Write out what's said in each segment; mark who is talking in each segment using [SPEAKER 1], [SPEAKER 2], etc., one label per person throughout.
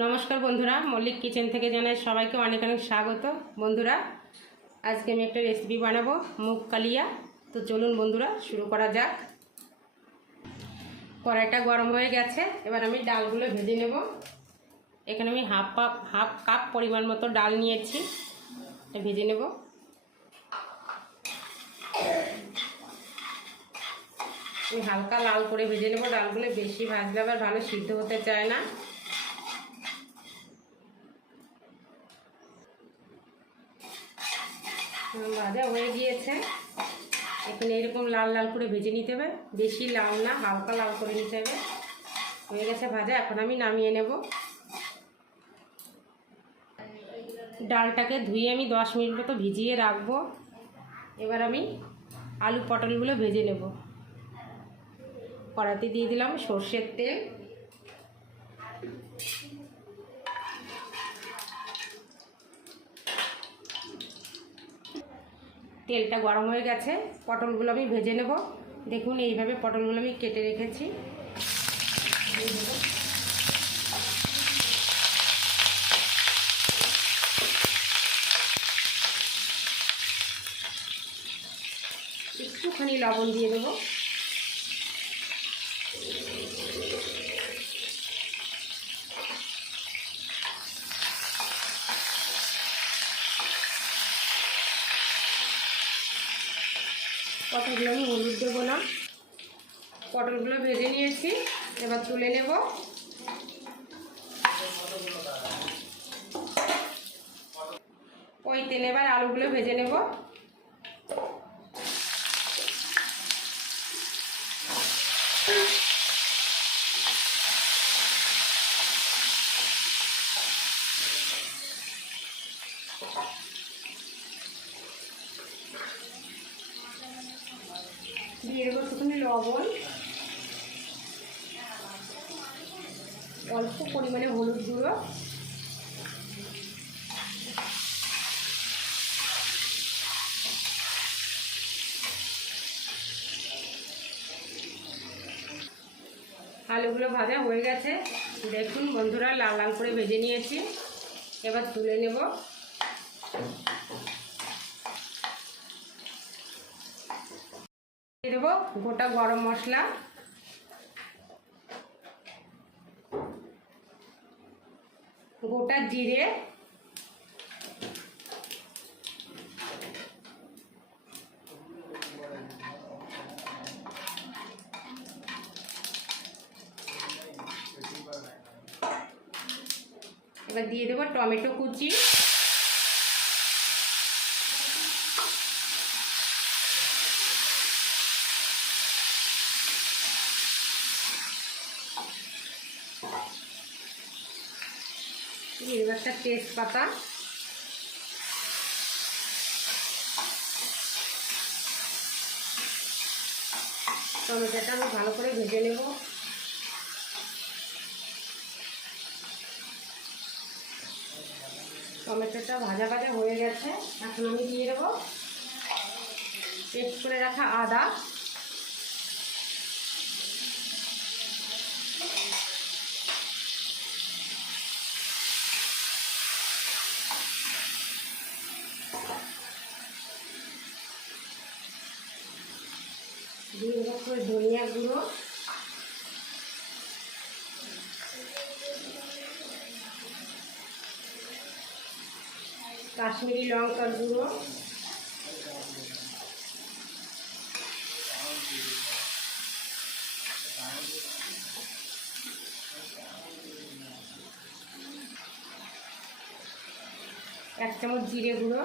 [SPEAKER 1] নমস্কার বন্ধুরা, মল্লিক কিচেন থেকে জানাই সবাইকে অনেক অনেক স্বাগত। বন্ধুরা, আজকে আমি একটা রেসিপি বানাবো, মুগ কালিয়া। তো চলুন বন্ধুরা, শুরু করা যাক। কড়াইটা গরম হয়ে গেছে, এবার আমি ডালগুলো ভেজে নেব। এখানে আমি হাফ কাপ হাফ কাপ পরিমাণ মতো ডাল নিয়েছি ভেজে নেব। হালকা লাল করে ভেজে নেব, ডালগুলো বেশি ভাজলে আবার ভালো সিদ্ধ হতে চায় না। ভাজা হয়ে গিয়েছে। এখানে এরকম লাল লাল করে ভেজে নিতে হবে। বেশি লাল না, হালকা লাল করে নিতে হবে। হয়ে গেছে ভাজা, এখন আমি নামিয়ে নেব। ডালটাকে ধুয়ে আমি দশ মিনিট মতো ভিজিয়ে রাখব। এবার আমি আলু পটলগুলো ভেজে নেব। কড়াতে দিয়ে দিলাম সর্ষের তেল। তেলটা গরম হয়ে গেছে। পটলগুলো আমি ভেজে নেব। দেখুন, এইভাবে পটলগুলো আমি কেটে রেখেছি। একটুখানি লবণ দিয়ে দেবো। পটলগুলো আমি হলুদ দেবো না। পটলগুলো ভেজে নিয়েছি, এবার তুলে নেব। ওই তেলে এবার আলুগুলো ভেজে নেব দিয়ে দেবো একটুখানি লবণ। অল্প পরিমাণে হলুদ গুঁড়ো। আলুগুলো ভাজা হয়ে গেছে। দেখুন বন্ধুরা, লাল লাল করে ভেজে নিয়েছি। এবার তুলে নেব দিয়ে দেবো গোটা গরম মশলা। গোটা জিরে। এবার দিয়ে দেবো টমেটো কুচি। দেবো একটা তেজপাতা। টমেটোটা আমি ভালো করে ভেজে নেব। টমেটোটা ভাজা ভাজা হয়ে গেছে। এখন আমি দিয়ে দেবো। পেস্ট করে রাখা আদা। দিয়ে দেবো ধনিয়া গুঁড়ো। কাশ্মীরি লঙ্কার গুঁড়ো। এক চামচ জিরে গুঁড়ো।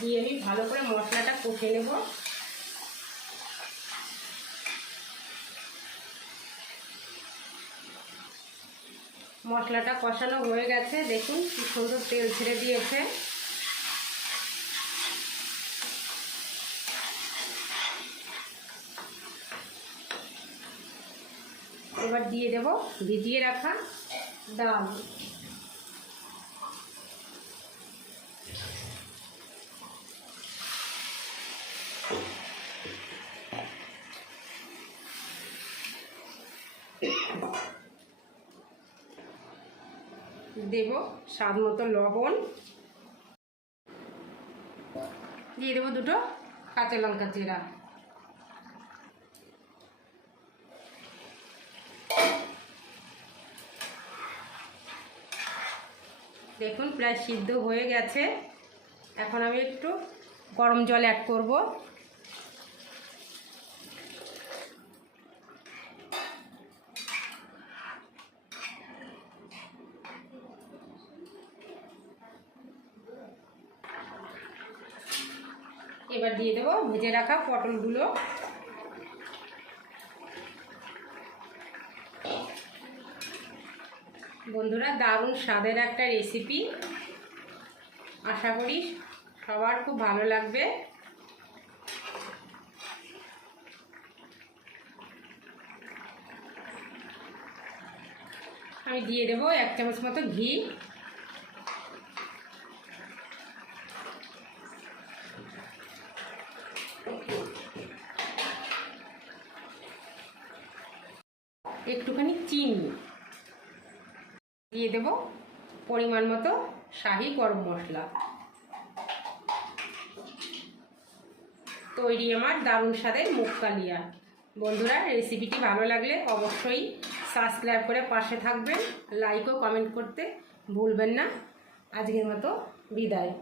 [SPEAKER 1] দিয়ে আমি ভালো করে মশলাটা কষে নেব। মশলাটা কষানো হয়ে গেছে, দেখুন কি সুন্দর তেল ছেড়ে দিয়েছে। এবার দিয়ে দেব ভিজিয়ে রাখা ডাল দেব স্বাদ মতো লবণ। দিয়ে দেবো দুটো কাঁচা লঙ্কা জিরা। দেখুন, প্রায় সিদ্ধ হয়ে গেছে। এখন আমি একটু গরম জল অ্যাড করব। এবার দিয়ে দেবো। ভেজে রাখা পটলগুলো। বন্ধুরা, দারুণ স্বাদের একটা রেসিপি আশা করি সবার খুব ভালো লাগবে। আমি দিয়ে দেবো এক চামচ মতো ঘি। একটুখানি চিনি। দিয়ে দেব পরিমাণ মতো শাহি গরম মশলা। তৈরি আমার দারুণ স্বাদের মুখ কালিয়া বন্ধুরা রেসিপিটি ভালো লাগলে অবশ্যই সাবস্ক্রাইব করে পাশে থাকবেন। লাইক ও কমেন্ট করতে ভুলবেন না। আজকের মতো বিদায়।